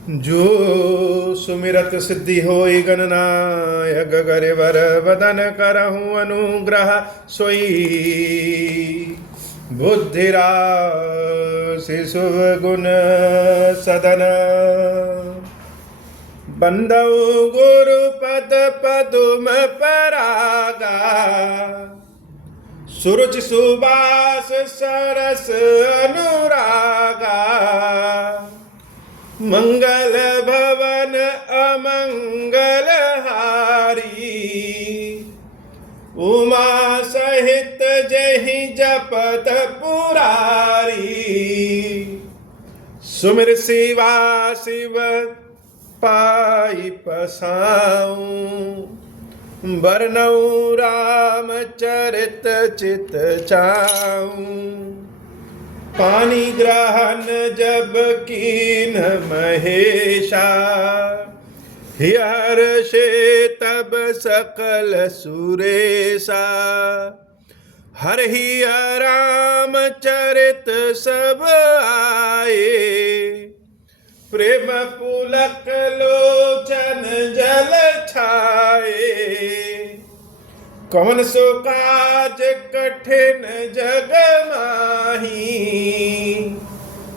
जो सुमिरत सिद्धि होई गणनायक करे वर वदन करहूँ अनुग्रह सोई बुद्धिरा शिशुभ गुण सदन बंदौ गुरु पद पदुम परागा सुरुचि सुबास सरस अनुरागा मंगल भवन अमंगल हारी उमा सहित जहि जपत पुरारी सुमिर शिवा शिव पाई पसाऊं बरनऊ राम चरित चित चाऊं पानी ग्रहण जब कीन महेशा हर्षे तब सकल सुरेशा हरहि राम चरित सब आए प्रेम पुलक लोचन जल छाए कौन सो काज कठिन जग माही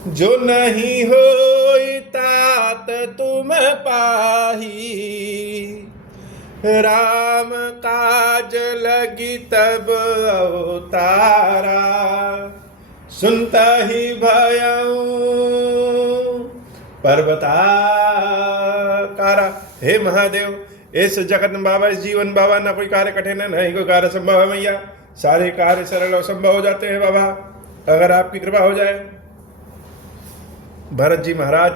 जो नहीं होई तात तुम पाही राम काज लगी तब अवतारा सुनता ही भयऊ पर्वताकारा। हे महादेव, इस जगत में बाबा, इस जीवन बाबा, ना कोई कार्य कठिन है, नहीं कोई कार्य संभव है मैया। सारे कार्य सरल और संभव हो जाते हैं बाबा, अगर आपकी कृपा हो जाए। भरत जी महाराज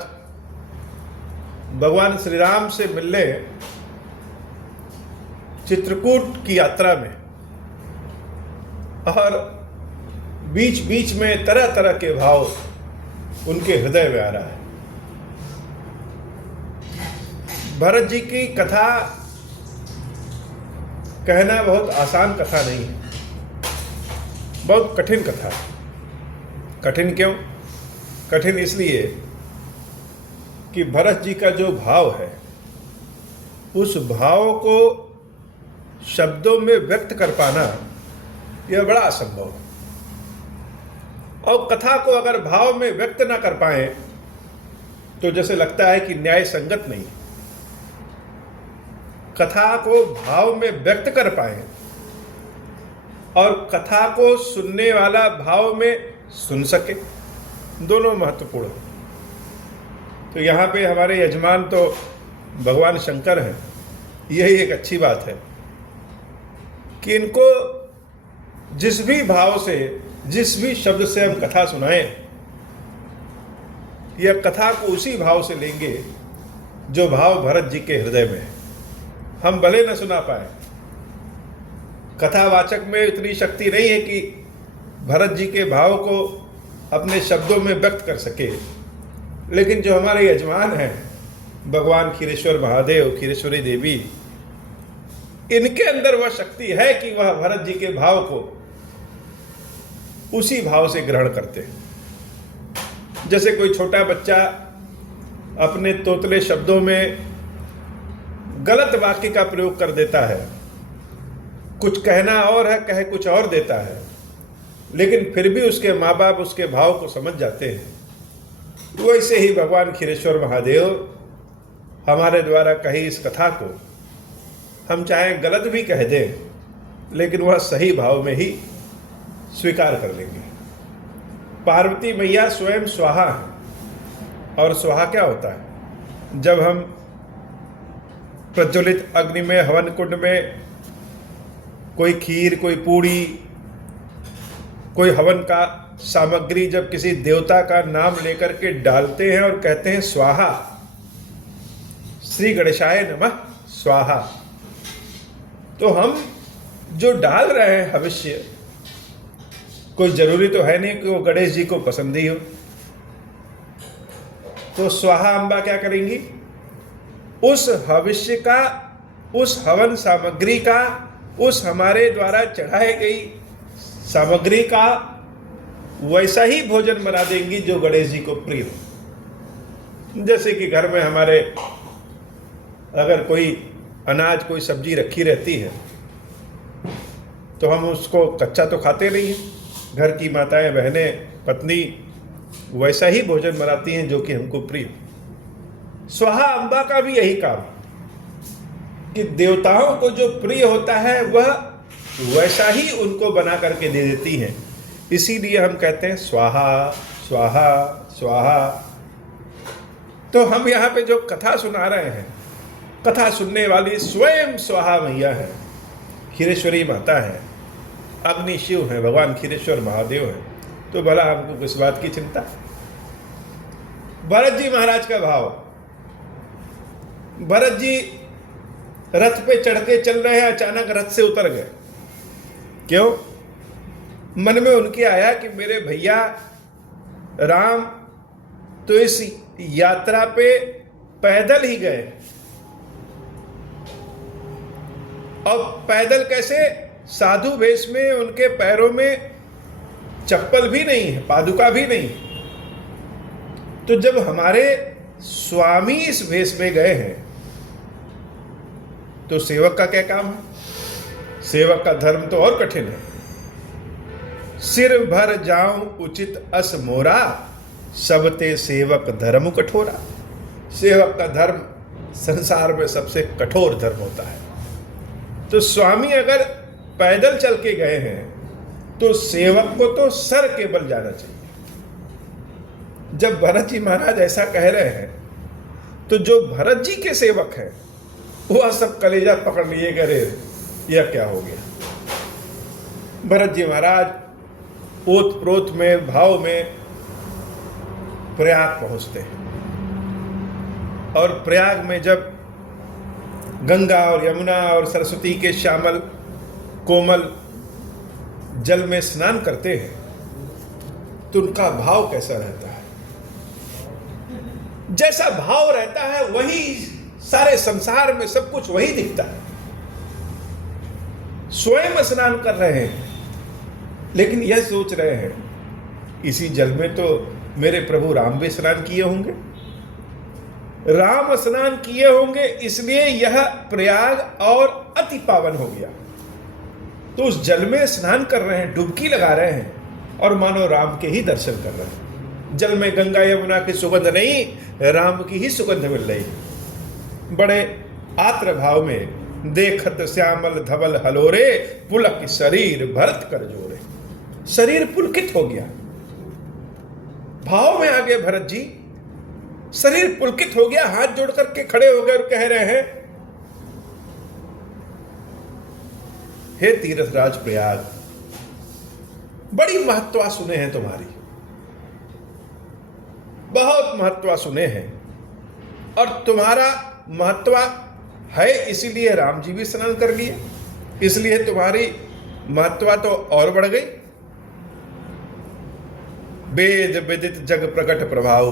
भगवान श्री राम से मिलने चित्रकूट की यात्रा में, और बीच बीच में तरह तरह के भाव उनके हृदय में आ रहा है। भरत जी की कथा कहना बहुत आसान कथा नहीं है, बहुत कठिन कथा है। कठिन क्यों? कठिन इसलिए कि भरत जी का जो भाव है, उस भाव को शब्दों में व्यक्त कर पाना यह बड़ा असंभव है। और कथा को अगर भाव में व्यक्त ना कर पाए तो जैसे लगता है कि न्याय संगत नहीं। कथा को भाव में व्यक्त कर पाए और कथा को सुनने वाला भाव में सुन सके, दोनों महत्वपूर्ण है। तो यहाँ पे हमारे यजमान तो भगवान शंकर हैं। यही एक अच्छी बात है कि इनको जिस भी भाव से, जिस भी शब्द से हम कथा सुनाएं, यह कथा को उसी भाव से लेंगे जो भाव भरत जी के हृदय में है। हम भले न सुना पाए, कथावाचक में इतनी शक्ति नहीं है कि भरत जी के भाव को अपने शब्दों में व्यक्त कर सके, लेकिन जो हमारे यजमान हैं भगवान क्षीरेश्वर महादेव, क्षीरेश्वरी देवी, इनके अंदर वह शक्ति है कि वह भरत जी के भाव को उसी भाव से ग्रहण करते हैं। जैसे कोई छोटा बच्चा अपने तोतले शब्दों में गलत वाक्य का प्रयोग कर देता है, कुछ कहना और है, कहे कुछ और देता है, लेकिन फिर भी उसके माँ बाप उसके भाव को समझ जाते हैं। वैसे ही भगवान क्षीरेश्वर महादेव हमारे द्वारा कही इस कथा को हम चाहे गलत भी कह दें, लेकिन वह सही भाव में ही स्वीकार कर लेंगे। पार्वती मैया स्वयं स्वाहा है। और स्वाहा क्या होता है? जब हम प्रज्वलित अग्नि में, हवन कुंड में कोई खीर, कोई पूड़ी, कोई हवन का सामग्री जब किसी देवता का नाम लेकर के डालते हैं और कहते हैं स्वाहा, श्री गणेशाय नमः स्वाहा, तो हम जो डाल रहे हैं हविष्य, कोई जरूरी तो है नहीं कि वो गणेश जी को पसंद ही हो। तो स्वाहा अम्बा क्या करेंगी? उस हविष्य का, उस हवन सामग्री का, उस हमारे द्वारा चढ़ाई गई सामग्री का वैसा ही भोजन बना देंगी जो गणेश जी को प्रिय हो। जैसे कि घर में हमारे अगर कोई अनाज कोई सब्जी रखी रहती है तो हम उसको कच्चा तो खाते नहीं हैं। घर की माताएं, बहनें, पत्नी वैसा ही भोजन बनाती हैं जो कि हमको प्रिय। स्वाहा अम्बा का भी यही काम कि देवताओं को जो प्रिय होता है वह वैसा ही उनको बना करके दे देती हैं। इसीलिए हम कहते हैं स्वाहा स्वाहा स्वाहा। तो हम यहाँ पे जो कथा सुना रहे हैं, कथा सुनने वाली स्वयं स्वाहा मैया है, खीरेश्वरी माता है, अग्नि शिव है, भगवान खीरेश्वर महादेव है। तो भला हमको किस बात की चिंता। भरत जी महाराज का भाव, भरत जी रथ पे चढ़ के चल रहे हैं, अचानक रथ से उतर गए। क्यों? मन में उनके आया कि मेरे भैया राम तो इस यात्रा पे पैदल ही गए, और पैदल कैसे? साधु वेश में, उनके पैरों में चप्पल भी नहीं है, पादुका भी नहीं। तो जब हमारे स्वामी इस वेश में गए हैं तो सेवक का क्या काम है? सेवक का धर्म तो और कठिन है। सिर भर जाऊं उचित अस मोरा, सबते सेवक धर्म कठोरा। सेवक का धर्म संसार में सबसे कठोर धर्म होता है। तो स्वामी अगर पैदल चल के गए हैं तो सेवक को तो सर के बल जाना चाहिए। जब भरत जी महाराज ऐसा कह रहे हैं तो जो भरत जी के सेवक हैं वह सब कलेजा पकड़ लिए, करे यह क्या हो गया। भरत जी महाराज ओत प्रोत में, भाव में प्रयाग पहुंचते हैं, और प्रयाग में जब गंगा और यमुना और सरस्वती के श्यामल कोमल जल में स्नान करते हैं तो उनका भाव कैसा रहता है? जैसा भाव रहता है वही सारे संसार में सब कुछ वही दिखता है। स्वयं स्नान कर रहे हैं लेकिन यह सोच रहे हैं इसी जल में तो मेरे प्रभु राम भी स्नान किए होंगे, राम स्नान किए होंगे, इसलिए यह प्रयाग और अति पावन हो गया। तो उस जल में स्नान कर रहे हैं, डुबकी लगा रहे हैं, और मानो राम के ही दर्शन कर रहे हैं। जल में गंगा यमुना की सुगंध नहीं, राम की ही सुगंध मिल रही है। बड़े आत्र भाव में देखत श्यामल धवल हलोरे, पुलक शरीर भरत कर जोरे। शरीर पुलकित हो गया, भाव में आ गए भरत जी, शरीर पुलकित हो गया, हाथ जोड़ करके खड़े हो गए और कह रहे हैं, हे तीर्थराज प्रयाग, बड़ी महत्वा सुने हैं तुम्हारी, बहुत महत्वा सुने हैं, और तुम्हारा महत्वा है इसीलिए राम जी भी स्नान कर लिए, इसलिए तुम्हारी महत्वा तो और बढ़ गई। वेद विदित जग प्रकट प्रभाव,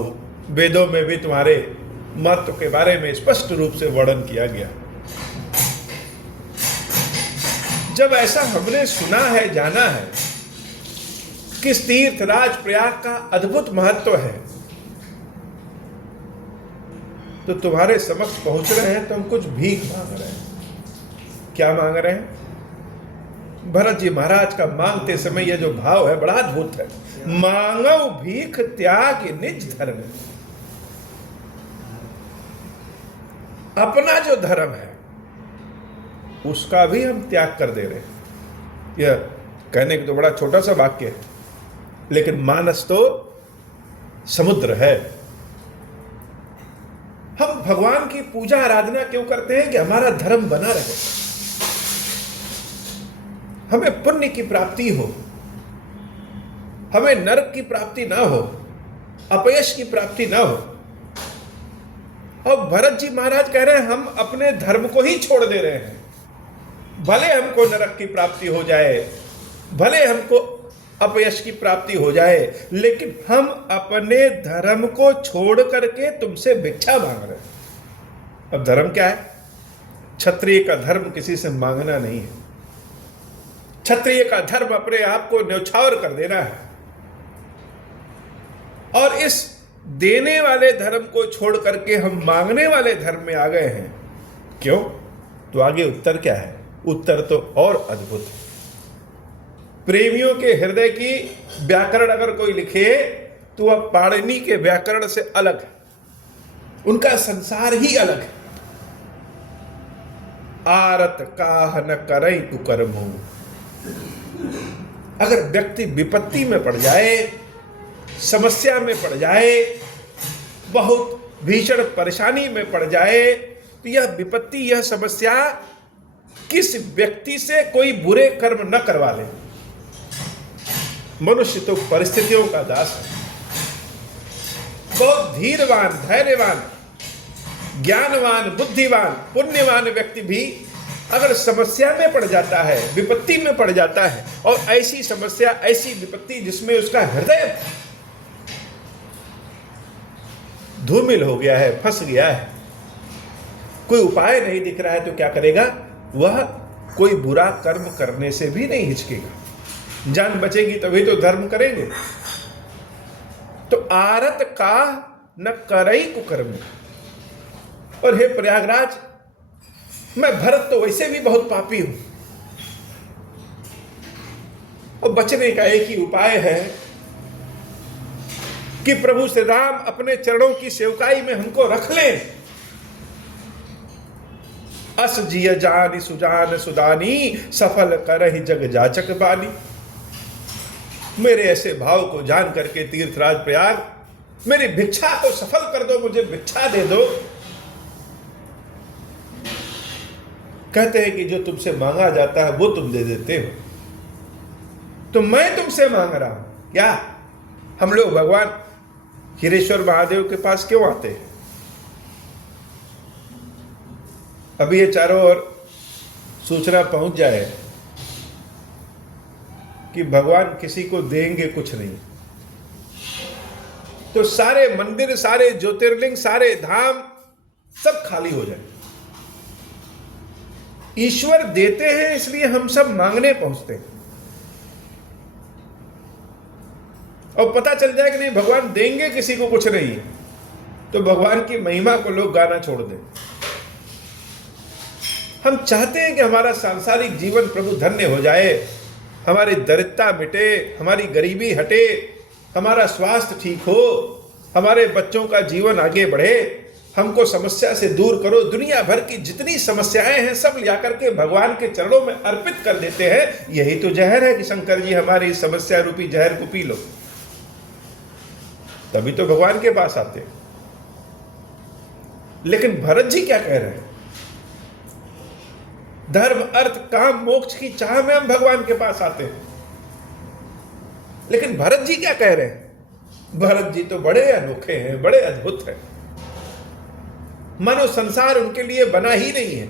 वेदों में भी तुम्हारे महत्व के बारे में स्पष्ट रूप से वर्णन किया गया। जब ऐसा हमने सुना है, जाना है कि तीर्थराज प्रयाग का अद्भुत महत्व है, तो तुम्हारे समक्ष पहुंच रहे हैं तो हम कुछ भीख मांग रहे हैं। क्या मांग रहे हैं? भरत जी महाराज का मांगते समय यह जो भाव है बड़ा अद्भुत है। मांगो भीख त्याग निज धर्म। अपना जो धर्म है उसका भी हम त्याग कर दे रहे हैं। यह कहने की तो बड़ा छोटा सा वाक्य है, लेकिन मानस तो समुद्र है। हम भगवान की पूजा आराधना क्यों करते हैं? कि हमारा धर्म बना रहे, हमें पुण्य की प्राप्ति हो, हमें नरक की प्राप्ति ना हो, अपयश की प्राप्ति ना हो। और भरत जी महाराज कह रहे हैं हम अपने धर्म को ही छोड़ दे रहे हैं। भले हमको नरक की प्राप्ति हो जाए, भले हमको अपयश की प्राप्ति हो जाए, लेकिन हम अपने धर्म को छोड़ करके तुमसे भिक्षा मांग रहे हैं। अब धर्म क्या है? क्षत्रिय का धर्म किसी से मांगना नहीं है। क्षत्रिय का धर्म अपने आप को न्यौछावर कर देना है। और इस देने वाले धर्म को छोड़ करके हम मांगने वाले धर्म में आ गए हैं। क्यों? तो आगे उत्तर क्या है? उत्तर तो और अद्भुत है। प्रेमियों के हृदय की व्याकरण अगर कोई लिखे तो वह पाणिनि के व्याकरण से अलग है, उनका संसार ही अलग है। आरत काह न करई कुकर्मो। अगर व्यक्ति विपत्ति में पड़ जाए, समस्या में पड़ जाए, बहुत भीषण परेशानी में पड़ जाए, तो यह विपत्ति, यह समस्या किस व्यक्ति से कोई बुरे कर्म न करवा ले। मनुष्य तो परिस्थितियों का दास है। बहुत धीरवान, धैर्यवान, ज्ञानवान, बुद्धिमान, पुण्यवान व्यक्ति भी अगर समस्या में पड़ जाता है, विपत्ति में पड़ जाता है, और ऐसी समस्या, ऐसी विपत्ति जिसमें उसका हृदय धूमिल हो गया है, फंस गया है, कोई उपाय नहीं दिख रहा है, तो क्या करेगा? वह कोई बुरा कर्म करने से भी नहीं हिचकेगा। जान बचेगी तभी तो धर्म करेंगे। तो आरत का न करई कुकर्म। और हे प्रयागराज, मैं भरत तो वैसे भी बहुत पापी हूं, और बचने का एक ही उपाय है कि प्रभु श्री राम अपने चरणों की सेवकाई में हमको रख लें। अस जिय जानी सुजान सुदानी, सफल करहि जग जाचक बानी। मेरे ऐसे भाव को जान करके तीर्थराज प्रयाग, मेरी भिक्षा को सफल कर दो, मुझे भिक्षा दे दो। कहते हैं कि जो तुमसे मांगा जाता है वो तुम दे देते हो, तो मैं तुमसे मांग रहा हूं। क्या हम लोग भगवान खीरेश्वर महादेव के पास क्यों आते हैं? अभी ये चारों ओर सूचना पहुंच जाए कि भगवान किसी को देंगे कुछ नहीं, तो सारे मंदिर, सारे ज्योतिर्लिंग, सारे धाम सब खाली हो जाए। ईश्वर देते हैं, इसलिए हम सब मांगने पहुंचते हैं, और पता चल जाए कि नहीं भगवान देंगे किसी को कुछ नहीं, तो भगवान की महिमा को लोग गाना छोड़ दें। हम चाहते हैं कि हमारा सांसारिक जीवन प्रभु धन्य हो जाए, हमारी दरिद्रता मिटे, हमारी गरीबी हटे, हमारा स्वास्थ्य ठीक हो, हमारे बच्चों का जीवन आगे बढ़े, हमको समस्या से दूर करो। दुनिया भर की जितनी समस्याएं हैं सब लिया करके भगवान के चरणों में अर्पित कर देते हैं। यही तो जहर है कि शंकर जी हमारी समस्या रूपी जहर को पी लो, तभी तो भगवान के पास आते हैं। लेकिन भरत जी क्या कह रहे हैं? धर्म, अर्थ, काम, मोक्ष की चाह में हम भगवान के पास आते हैं। लेकिन भरत जी क्या कह रहे हैं? भरत जी तो बड़े अनोखे हैं, बड़े अद्भुत हैं, मानो संसार उनके लिए बना ही नहीं है।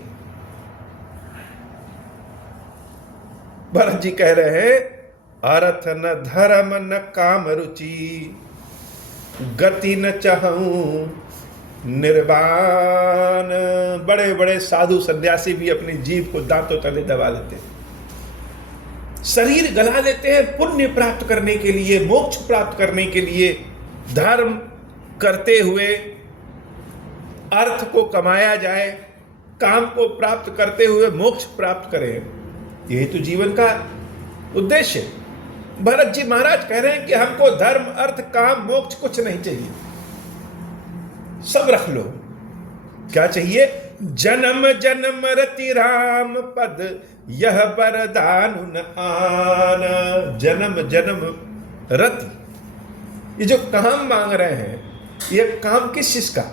भरत जी कह रहे हैं, अर्थ न धर्म न काम रुचि, गति न चाहूं निर्वाण। बड़े बड़े साधु सन्यासी भी अपनी जीभ को दांतों तले दबा लेते हैं, शरीर गला लेते हैं पुण्य प्राप्त करने के लिए, मोक्ष प्राप्त करने के लिए। धर्म करते हुए अर्थ को कमाया जाए, काम को प्राप्त करते हुए मोक्ष प्राप्त करें, यही तो जीवन का उद्देश्य है। भरत जी महाराज कह रहे हैं कि हमको धर्म, अर्थ, काम, मोक्ष कुछ नहीं चाहिए, सब रख लो। क्या चाहिए? जन्म जन्म रति राम पद, यह वरदान न आन। जन्म जन्म रति, ये जो काम मांग रहे हैं, यह काम किस चीज का?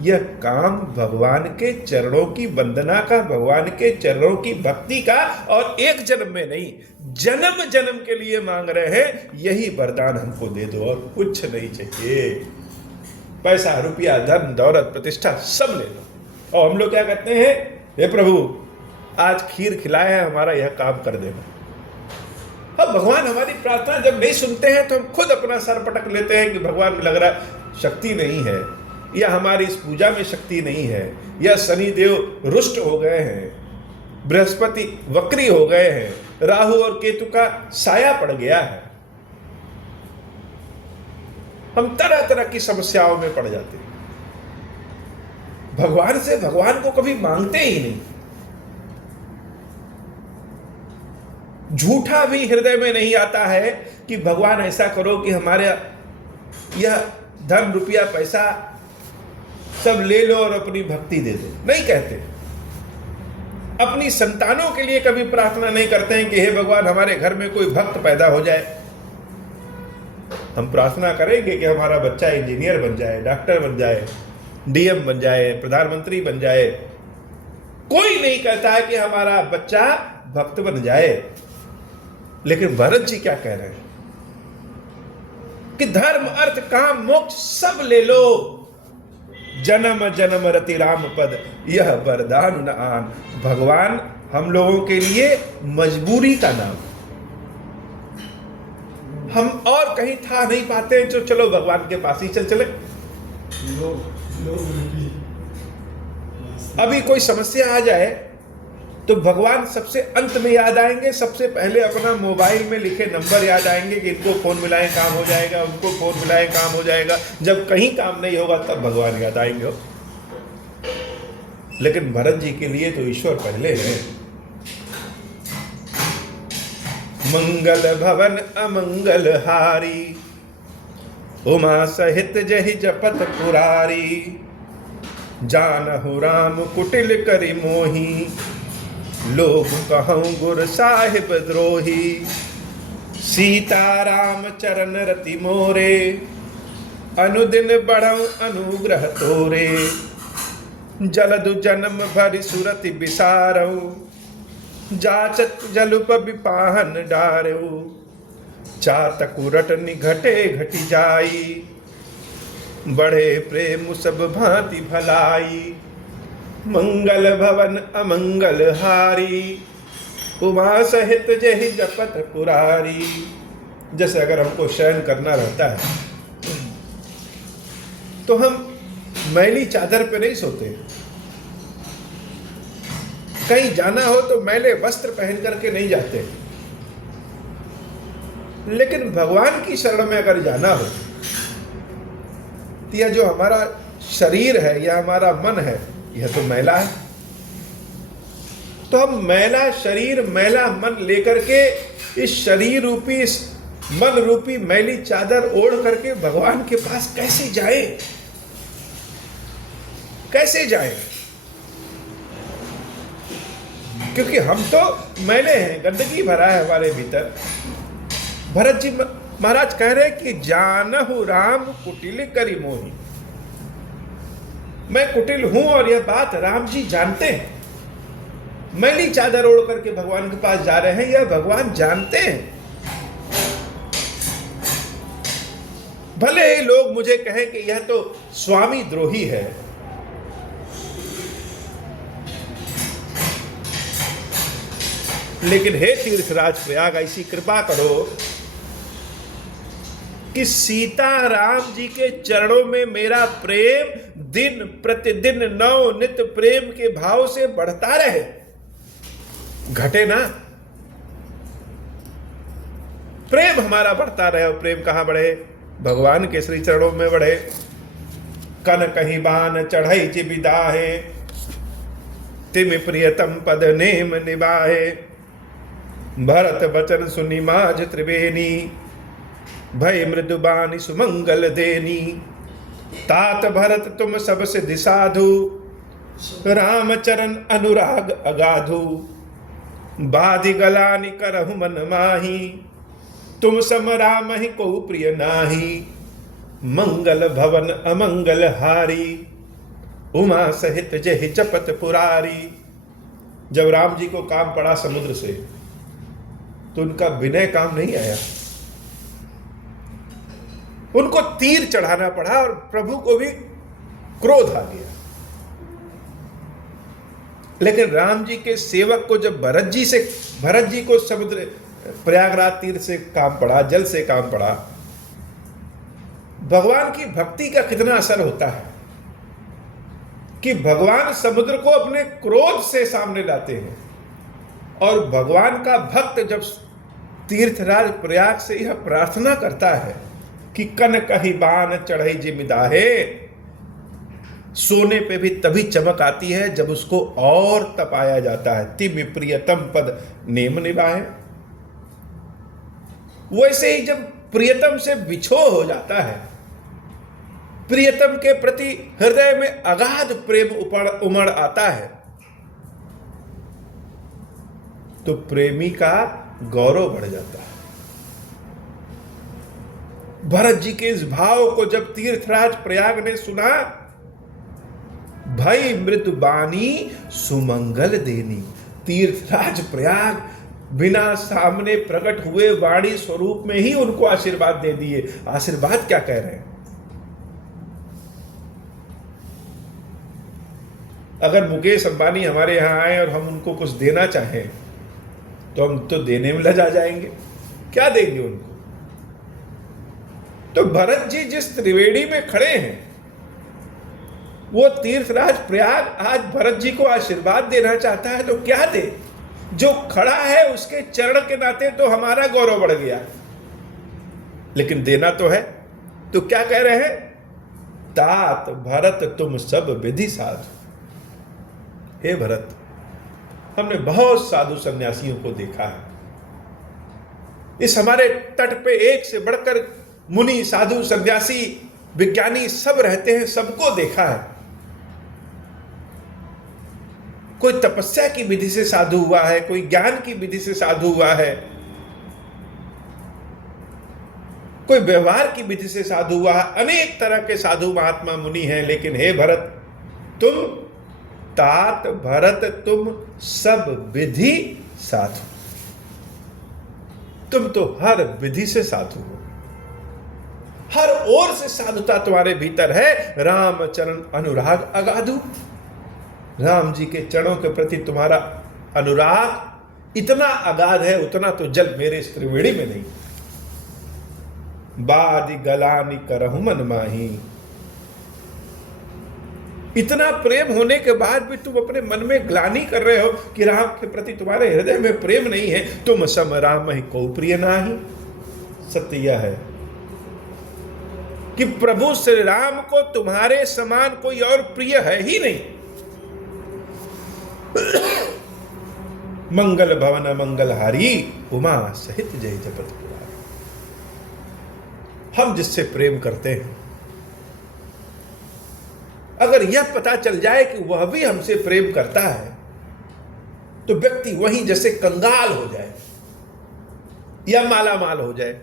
यह काम भगवान के चरणों की वंदना का, भगवान के चरणों की भक्ति का, और एक जन्म में नहीं, जन्म जन्म के लिए मांग रहे हैं। यही वरदान हमको दे दो, और कुछ नहीं चाहिए। पैसा, रुपया, धन, दौलत, प्रतिष्ठा सब ले लो। और हम लोग क्या कहते हैं? हे प्रभु, आज खीर खिलाया है, हमारा यह काम कर देना। अब भगवान हमारी प्रार्थना जब नहीं सुनते हैं तो हम खुद अपना सर पटक लेते हैं कि भगवान में लग रहा है शक्ति नहीं है, या हमारी इस पूजा में शक्ति नहीं है, या शनिदेव रुष्ट हो गए हैं, बृहस्पति वक्री हो गए हैं, राहु और केतु का साया पड़ गया है। हम तरह तरह की समस्याओं में पड़ जाते हैं। भगवान से भगवान को कभी मांगते ही नहीं। झूठा भी हृदय में नहीं आता है कि भगवान ऐसा करो कि हमारे यह धन रुपया पैसा सब ले लो और अपनी भक्ति दे दो, नहीं कहते। अपनी संतानों के लिए कभी प्रार्थना नहीं करते हैं कि हे भगवान हमारे घर में कोई भक्त पैदा हो जाए। हम प्रार्थना करेंगे कि हमारा बच्चा इंजीनियर बन जाए, डॉक्टर बन जाए, डीएम बन जाए, प्रधानमंत्री बन जाए। कोई नहीं कहता है कि हमारा बच्चा भक्त बन जाए। लेकिन भरत जी क्या कह रहे हैं कि धर्म अर्थ काम मोक्ष सब ले लो, जन्म जन्म रति राम पद यह वरदान न आन। भगवान हम लोगों के लिए मजबूरी का नाम, हम और कहीं था नहीं पाते, जो चलो भगवान के पास ही चले। अभी कोई समस्या आ जाए तो भगवान सबसे अंत में याद आएंगे, सबसे पहले अपना मोबाइल में लिखे नंबर याद आएंगे कि इनको फोन मिलाएं काम हो जाएगा, उनको फोन मिलाएं काम हो जाएगा। जब कहीं काम नहीं होगा तब भगवान याद आएंगे। लेकिन भरत जी के लिए तो ईश्वर पहले है। मंगल भवन अमंगल हारी, उमा सहित जहि जपत पुरारी। जानहु राम कुटिल करि मोही, लोग कहूँ गुर साहिब द्रोही। सीताराम चरण रति मोरे, अनुदिन बढ़ऊ अनुग्रह तोरे। जलदु जन्म भरि सुरति बिसारऊ, जाचक जलुप विपाहन डारऊ। चातकु रटनि घटे घटी जाई, बढ़े प्रेम सब भांति भलाई। मंगल भवन अमंगल हारी, उमा सहित जहि जपत पुरारी। जैसे अगर हमको शयन करना रहता है तो हम मैली चादर पे नहीं सोते। कहीं जाना हो तो मैले वस्त्र पहन करके नहीं जाते। लेकिन भगवान की शरण में अगर जाना हो तो यह जो हमारा शरीर है या हमारा मन है, यह तो मैला है। तो हम मैला शरीर मैला मन लेकर के इस शरीर रूपी इस मन रूपी मैली चादर ओढ़ करके भगवान के पास कैसे जाए, कैसे जाए? क्योंकि हम तो मैले हैं, गंदगी भरा है हमारे भीतर। भरत जी महाराज कह रहे कि जानहु राम कुटिल करि मोही। मैं कुटिल हूं और यह बात राम जी जानते हैं। मैली चादर ओढ़ करके भगवान के पास जा रहे हैं, यह भगवान जानते हैं। भले ही लोग मुझे कहें कि यह तो स्वामी द्रोही है, लेकिन हे तीर्थराज प्रयाग ऐसी कृपा करो कि सीता राम जी के चरणों में मेरा प्रेम दिन प्रतिदिन नव नित्य प्रेम के भाव से बढ़ता रहे, घटे ना। प्रेम हमारा बढ़ता रहे। और प्रेम कहां बढ़े? भगवान के श्री चरणों में बढ़े। कन कहीं बान चढ़ई चिबिदाहे, तिम प्रियतम पद नेम निबाहे। भरत बचन सुनि माज त्रिवेणी, भय मृदुबानी सुमंगल देनी। तात भरत तुम सब सिद्धि साधु, रामचरण अनुराग अगाधु। बाधि गलानि करहु मन माही, तुम सम राम ही को प्रिय नाही। मंगल भवन अमंगल हारी, उमा सहित जहि जपत पुरारी। जब राम जी को काम पड़ा समुद्र से तो उनका विनय काम नहीं आया, उनको तीर चढ़ाना पड़ा और प्रभु को भी क्रोध आ गया। लेकिन राम जी के सेवक को जब भरत जी को समुद्र प्रयागराज तीर से काम पड़ा, जल से काम पड़ा, भगवान की भक्ति का कितना असर होता है कि भगवान समुद्र को अपने क्रोध से सामने लाते हैं। और भगवान का भक्त जब तीर्थराज प्रयाग से यह प्रार्थना करता है कि कन कही बान चढ़ई जिमिदाहे, सोने पे भी तभी चमक आती है जब उसको और तपाया जाता है। तिमि प्रियतम पद नेम निभाए। वैसे ही जब प्रियतम से बिछोह हो जाता है, प्रियतम के प्रति हृदय में अगाध प्रेम उमड़ आता है, तो प्रेमी का गौरव बढ़ जाता है। भरत जी के इस भाव को जब तीर्थराज प्रयाग ने सुना, भई मृदु बानी सुमंगल देनी। तीर्थराज प्रयाग बिना सामने प्रकट हुए वाणी स्वरूप में ही उनको आशीर्वाद दे दिए। आशीर्वाद क्या कह रहे हैं? अगर मुकेश अंबानी हमारे यहां आए और हम उनको कुछ देना चाहें तो हम तो देने में लजा जाएंगे। क्या देंगे उनको? तो भरत जी जिस त्रिवेणी में खड़े हैं, वो तीर्थराज प्रयाग आज भरत जी को आशीर्वाद देना चाहता है, तो क्या दे? जो खड़ा है उसके चरण के नाते तो हमारा गौरव बढ़ गया, लेकिन देना तो है। तो क्या कह रहे हैं? तात भरत तुम सब विधि साधु। हे भरत, हमने बहुत साधु सन्यासियों को देखा है, इस हमारे तट पे एक से बढ़कर मुनि, साधु, सन्यासी, विज्ञानी सब रहते हैं, सबको देखा है। कोई तपस्या की विधि से साधु हुआ है, कोई ज्ञान की विधि से साधु हुआ है, कोई व्यवहार की विधि से साधु हुआ है। अनेक तरह के साधु महात्मा मुनि हैं, लेकिन हे भरत, तुम तात भरत तुम सब विधि साधु। तुम तो हर विधि से साधु हो, हर ओर से साधुता तुम्हारे भीतर है। राम चरण अनुराग अगाधु। राम जी के चरणों के प्रति तुम्हारा अनुराग इतना अगाध है, उतना तो जल मेरे इस त्रिवेणी में नहीं। बादि गलानी करहु मन माही। इतना प्रेम होने के बाद भी तुम अपने मन में ग्लानि कर रहे हो कि राम के प्रति तुम्हारे हृदय में प्रेम नहीं है। तुम सम राम ही को प्रिय नाही। सत्य यह है कि प्रभु श्री राम को तुम्हारे समान कोई और प्रिय है ही नहीं। मंगल भवन मंगलहारी उमा सहित जय जपत पुरारी। हम जिससे प्रेम करते हैं, अगर यह पता चल जाए कि वह भी हमसे प्रेम करता है, तो व्यक्ति वहीं जैसे कंगाल हो जाए या मालामाल हो जाए,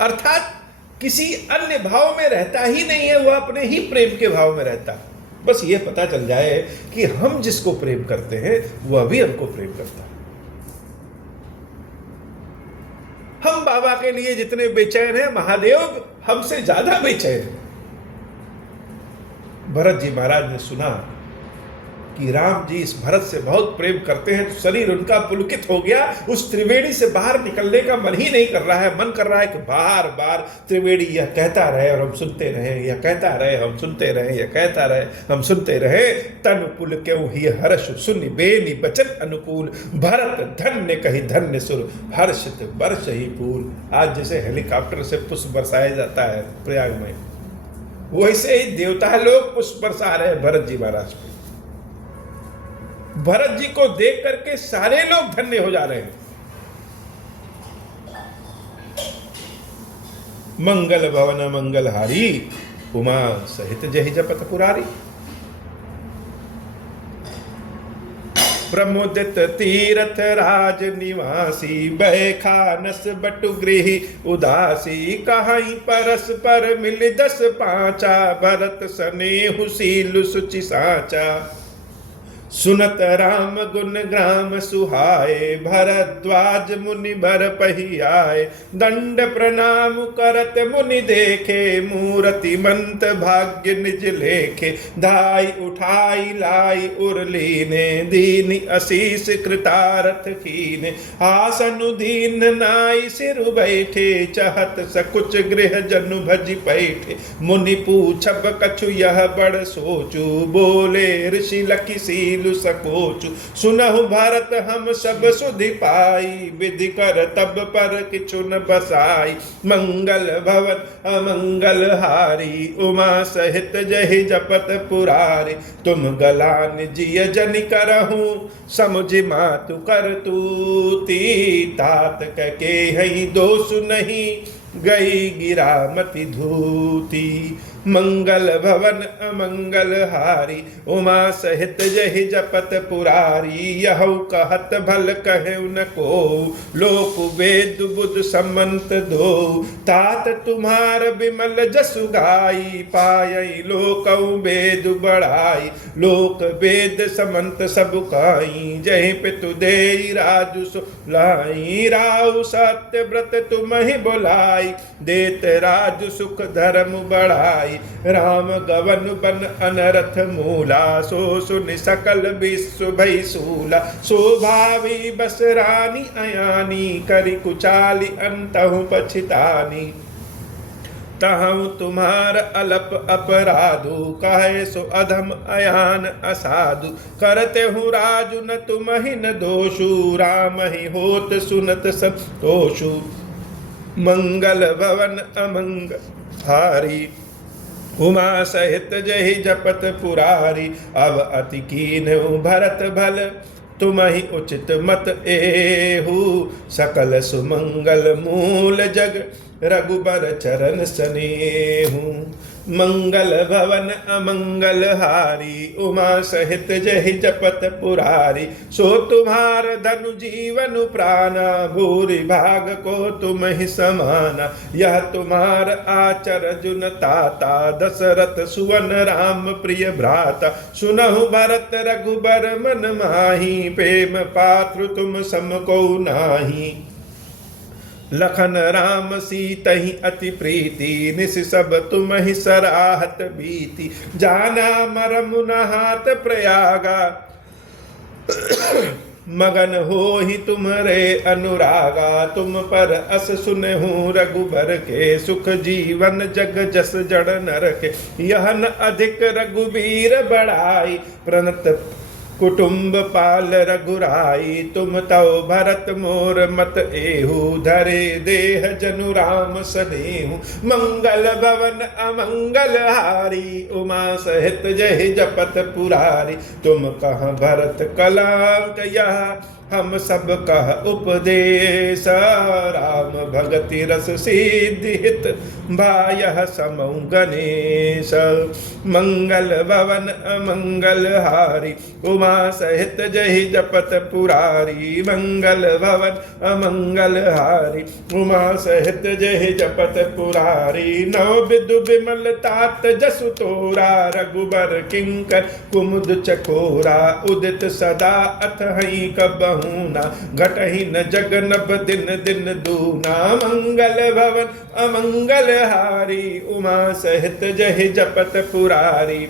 अर्थात किसी अन्य भाव में रहता ही नहीं है, वह अपने ही प्रेम के भाव में रहता है। बस यह पता चल जाए कि हम जिसको प्रेम करते हैं वह भी हमको प्रेम करता है। हम बाबा के लिए जितने बेचैन हैं, महादेव हमसे ज्यादा बेचैन है। भरत जी महाराज ने सुना कि राम जी इस भरत से बहुत प्रेम करते हैं, तो शरीर उनका पुलकित हो गया। उस त्रिवेणी से बाहर निकलने का मन ही नहीं कर रहा है। मन कर रहा है कि बार बार त्रिवेणी यह कहता रहे और हम सुनते रहे, यह कहता रहे हम सुनते रहे, यह कहता रहे हम सुनते रहे। तन पुल क्यों ही हर्ष सुनि बेनी बचन अनुकूल। भरत धन्य कही धन्य सुर हर्षित वर्ष ही फूल। आज जैसे हेलीकॉप्टर से पुष्प बरसाया जाता है प्रयाग में, वैसे ही देवता लोग पुष्प बरसा रहे हैं भरत जी महाराज पे। भरत जी को देख करके सारे लोग धन्य हो जा रहे हैं। मंगल भवन मंगलहारी उमा सहित जय जपत पुरारी। प्रमुदित तीरथ राज निवासी बैखानस बटु गृह उदासी। कहीं परस्पर मिल 10 पांचा भरत स्नेहु सीलु सुचि साचा। सुनत राम गुण ग्राम सुहाए भरद्वाज मुनि भर पही आए। दंड प्रणाम करत मुनि देखे मूर्ति मंत भाग्य निज लेखे। धाई उठाई लाई उर्लीने दीन असीस कृतारथ कीने। आसनु दीन नाई सिर बैठे चहत सकुच गृह जनु भज पैठे। मुनि पूछब कछु यह बड़ सोचू बोले ऋषि लखी सीन लीलु सकोचु। सुनहु भरत हम सब सुधि पाई, विधि कर तब पर किछु न बसाई। मंगल भवन अमंगल हारी, उमा सहित जहि जपत पुरारी। तुम गलान जिय जन करहूँ, समुझ मातु कर तूती। तात के हई दोष नहीं, गई गिरा मति धूती। मंगल भवन अमंगल हारी, उमा सहित जहि जपत पुरारी। यहु कहत भल कहु न को, लोक वेद बुध सम्मत दो। तात तुम्हार विमल जसु गाई, पायई लोक वेद बढ़ाई। लोक वेद समंत सब काई, जहि पितु देई राजु सुलाई। राउ सत्य व्रत तुम ही बोलाई, देत राजु सुख धर्म बढ़ाई। राम गवन बन अनरथ मूला, सो सुनि सकल विश्व भई सूला। शोभावी बस रानी अयानी, करि कुचाली अंतहु पछितानी। तहु तुम्हार अलप अपराधु, कहे सो अधम अयान असाधु। करते हूँ राजु न तुम ही न दोषु, राम ही होत सुनत संतोषु। मंगल भवन अमंगल हारी, उमा सहित जहि जपत पुरारी। अब अति कीन्हु भरत भल, तुम ही उचित मत एहू। सकल सुमंगल मूल जग, रघुबर चरण स्नेहू। मंगल भवन अमंगल हारी, उमा सहित जहि जपत पुरारी। सो तुम्हार धनु जीवन प्राणा, भूरि भाग को तुम ही समाना। यह तुम्हार आचर जुन ताता, दशरथ सुवन राम प्रिय भ्राता। सुनहु भरत रघुबर मन माही, प्रेम पात्र तुम सम को नाही। लखन राम सीतहि अति प्रीति, निस सब तुम ही सराहत बीती। जाना मरम नहात प्रयागा, मगन हो ही तुम्हारे अनुरागा। तुम पर अस सुनहु रघुबर के, सुख जीवन जग जस जड़ नर के। यह न अधिक रघुबीर बढ़ाई, प्रणत कुटुंब पाल रघुराई। तुम तव भरत मोर मत एहू, धरे देह जनु राम सनेहू। मंगल भवन अमंगल हारी, उमा सहित जहि जपत पुरारी। तुम कहाँ भरत कलांक यह, हम सब कह उपदेश। राम भगति रस सिद्धि हित, भायः समौ गणेश। मंगल भवन अमंगल हारी, उमा सहित जहि जपत पुरारी। मंगल भवन अमंगल हारी, उमा सहित जहि जपत पुरारी। नव विदु विमल तात जसु तोरा, रघुबर किंकर कुमुद चकोरा। उदित सदा अथहि कबहु ना, घटहि न जग नभ दिन दिन दूना। मंगल भवन अमंगल हारी, उमा सहित जहि जपत पुरारी।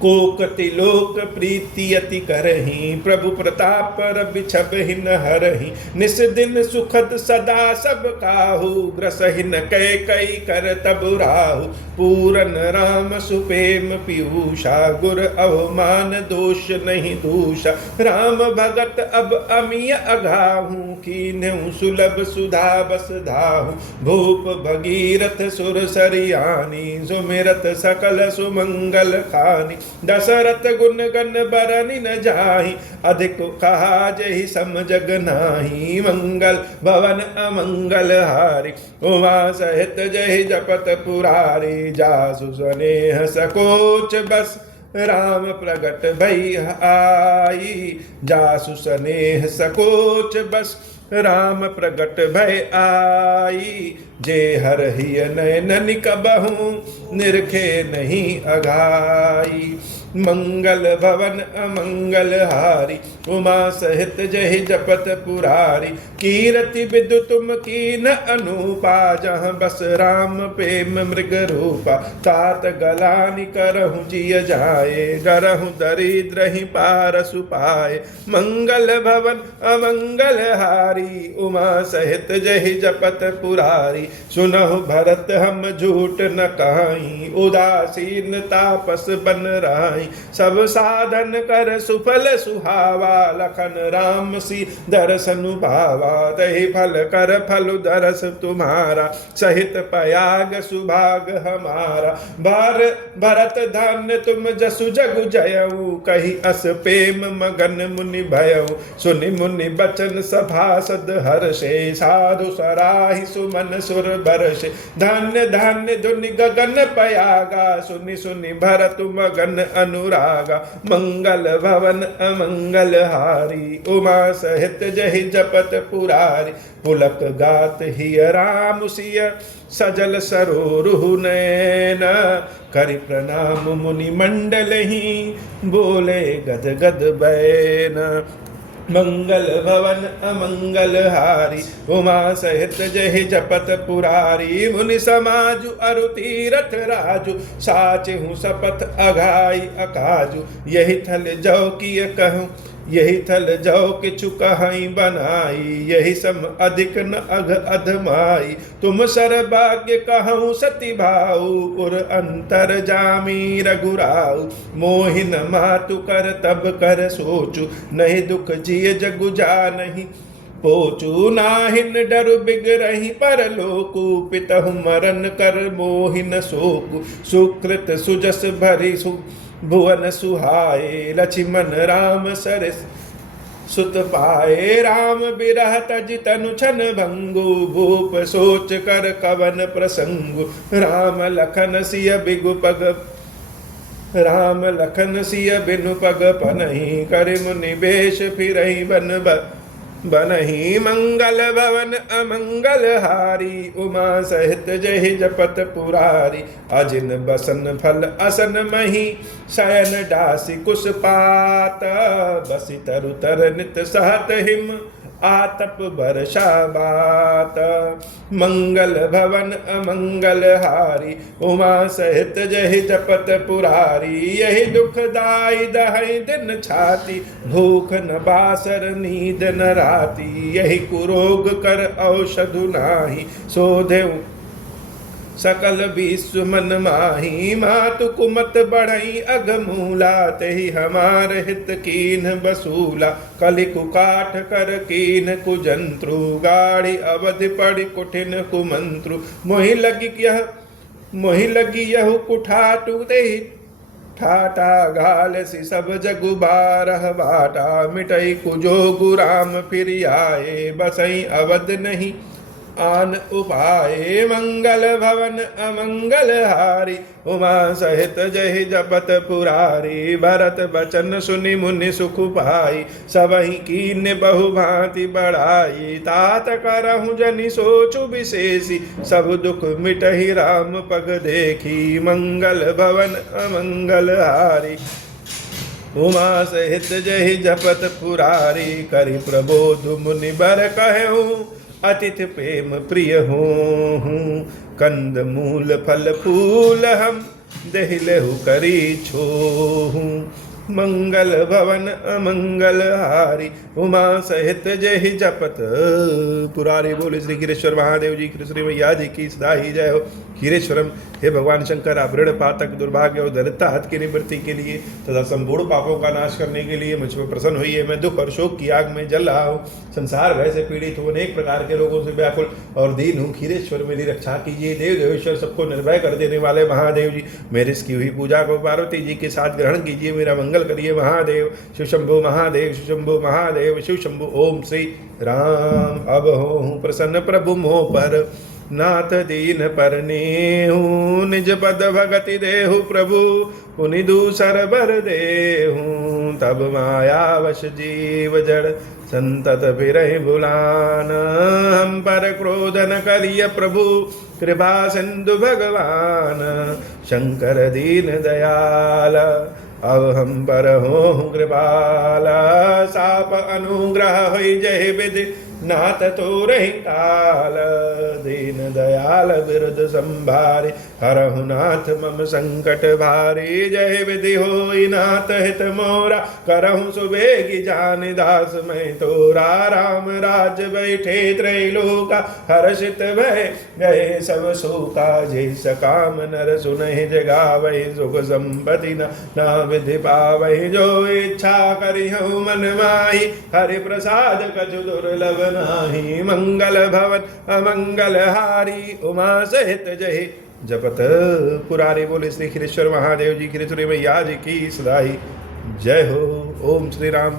कोकति लोक प्रीति अति करही, प्रभु प्रताप रवि छबहि न हरहि। निस दिन सुखद सदा सब काहू, ग्रसहि न कै कई कर तब राहु। पूरन राम सुपेम पीयूषा, गुर अवमान दोष नहीं दूषा। राम भगत अब अमिय अघाहू, कीन्हु सुलभ सुधा बस धाहू। भूप भगीरथ सुर सरियानी, सुमिरत सकल सुमंगल खानी। दशरथ गुण गण बरनि न जाहि, अधिक कहा जहि सम जग नाही। मंगल भवन अमंगल हारी, उमा सहित जहि जपत पुरारी। जासु स्नेह सकोच बस, राम प्रगट भई आई। जासु स्नेह सकोच बस, राम प्रगट भय आई। जे हरहि नयन कबहू, निरखे नहीं अघाई। मंगल भवन अमंगल हारी, उमा सहित जहि जपत पुरारी। कीरति विदु तुम कीन अनूपा, जहाँ बस राम प्रेम मृग रूपा। तात गलानि करहु जिय जाए, गरहु दरिद्र ही पारसु पाए। मंगल भवन अमंगल हारी, उमा सहित जहि जपत पुरारी। सुनहु भरत हम झूठ न कहाई, उदासीन तापस बन रहाई। नाई। सब साधन कर सुफल सुहावा, लखन राम सी दर्शन भावा। तहि फल कर फल दरस तुम्हारा, सहित पयाग सुभाग हमारा। भरत धान्य तुम जसु जगु जयऊ, कही अस प्रेम मगन मुनि भयऊ। सुनि मुनि बचन सभासद हर्षे, साधु सराहि सुमन सुर बरसे। धान्य धान्य धुनि गगन पयागा, सुनि सुनि भरत मगन अनुरागा। मंगल भवन अमंगल हारी, उमा सहित जहि जपत पुरारी। पुलक गात हिय राम सिय, सजल सरोरुह नैन। करि प्रणाम मुनि मंडल ही, बोले गद गद बैन। मंगल भवन अमंगल हारी, उमा सहित जहि जपत पुरारी। मुनि समाजु अरु तीरथ राजु, साचहु सपथ अघाई अकाजु। यही थल जौ किय कहूँ, यही थल जौ किछु कहाई बनाई। यही सम अधिक न अघ अधमाई, तुम सर्वभाग्य कहूँ सती भाऊ। उर अंतर जामी रघुराऊ, मोहिन मातु कर तब कर सोचु। नहीं दुख जिय जगु जा नहीं पोचू। नाहिन डरु बिगरहि परलोकु, पितहु मरन कर मोहिन शोकु। सुकृत सुजस भरि भुवन सुहाए, लक्ष्मण राम सरस सुत पाए। राम बिरह तज तनु छन भंगु, भूप सोच कर कवन प्रसंगु। राम लखन सिय बिगु पग, राम लखन सिय बिनु पग पनहि। कर मुनि बेश फिरहि बन बनहि। मंगल भवन अमंगल हारी, उमा सहित जहि जपत पुरारी। अजिन बसन फल असन मही, शयन डासी कुश पात। बसि तरु तर नित सहत हिम, आतप बरषा बात। मंगल भवन अमंगल हारी, उमा सहित जहि जपत पुरारी। यही दुखदाई दहै दिन छाती, भूख न बासर नींद न राती। यही कुरोग कर औषधु नाही, सोधेउ सकल विश्व मन माही। मातु कुमत बढ़ई अगमूला, तेहि हमार हित कीन बसूला। कलि कुकाठ कर कीन कुजंत्रु, गाड़ी अवधि पड़ि कुठिन कुमंत्रु। मोहि लगी यहु कुठाटु, तेहि ठाटा घाल सि सब जगु बारह बाटा। मिटई कुजोगु राम फिर आए, बसई अवध नहीं आन उपाय। मंगल भवन अमंगल हारी, उमा सहित जहि जपत पुरारी। भरत बचन सुनि मुनि सुख पाई, सबहि कीन्य बहु भांति बढ़ाई। तात करहु जनि सोचु विशेषी, सब दुख मिटहि राम पग देखी। मंगल भवन अमंगल हारी, उमा सहित जहि जपत पुरारी। करि प्रबोध मुनि बर कहूँ, अतिथि प्रेम प्रिय हूँ। कंद मूल फल फूल हम, देहिलहु करी छोहूँ। मंगल भवन अमंगल हारी, उमा सहित जहि जपत पुरारी। बोले श्री गिरेश्वर महादेव जी की, श्री मैया जी की सदा ही जय हो। गिरेश्वरम, हे भगवान शंकर, आप ऋण पातक दुर्भाग्य और दरिद्रता हत की निवृत्ति के लिए तथा संपूर्ण पापों का नाश करने के लिए मुझ पर प्रसन्न होइए। मैं दुख और शोक की आग में जल रहा हूँ, संसार भय से पीड़ित हूँ, अनेक प्रकार के रोगों से व्याकुल और दीन हूँ। खीरेश्वर मेरी रक्षा कीजिए। देव देवेश्वर, सबको निर्भय कर देने वाले महादेव जी, मेरी इसकी हुई पूजा को पार्वती जी के साथ ग्रहण कीजिए। मेरा मंगल करिए महादेव। शिव शंभु महादेव, शिव शंभु महादेव, शिव शंभु। ओम श्री राम। अब हो प्रसन्न प्रभु मोह पर, नाथ दीन पर नेहु। निज पद भगति देहु प्रभु, पुनि दूसर बर देहु। तब माया वश जीव जड़, संतत फिरहि भुलान। हम पर क्रोध न करिय प्रभु, कृपा सिंधु भगवान। शंकर दीन दयाल, अब हम पर हो कृपाला। साप अनुग्रह होई जय विधि, नाथ तो रही काल। दीन दयाल बिरुद संभारे, हरहु नाथ मम संकट भारी, जय विधि होई नाथ हित मोरा, करहु सुबेगी जान दास मैं तोरा। राम राज बैठे त्रैलोका, हर्षित भय गए सब शोका, जय सकाम नर सुनहि जगावहि, सुख संपत्ति ना विधि पावहि, जो इच्छा करिहु मन माहि, हरि प्रसाद कछु दुर्लभ नाही, मंगल भवन अमंगल हारी, उमा सहित जय जपत पुरारी। बोले श्री खिरेश्वर महादेव जी, खिरेश्वरी मैया जी की सदाई जय हो। ओम श्री राम।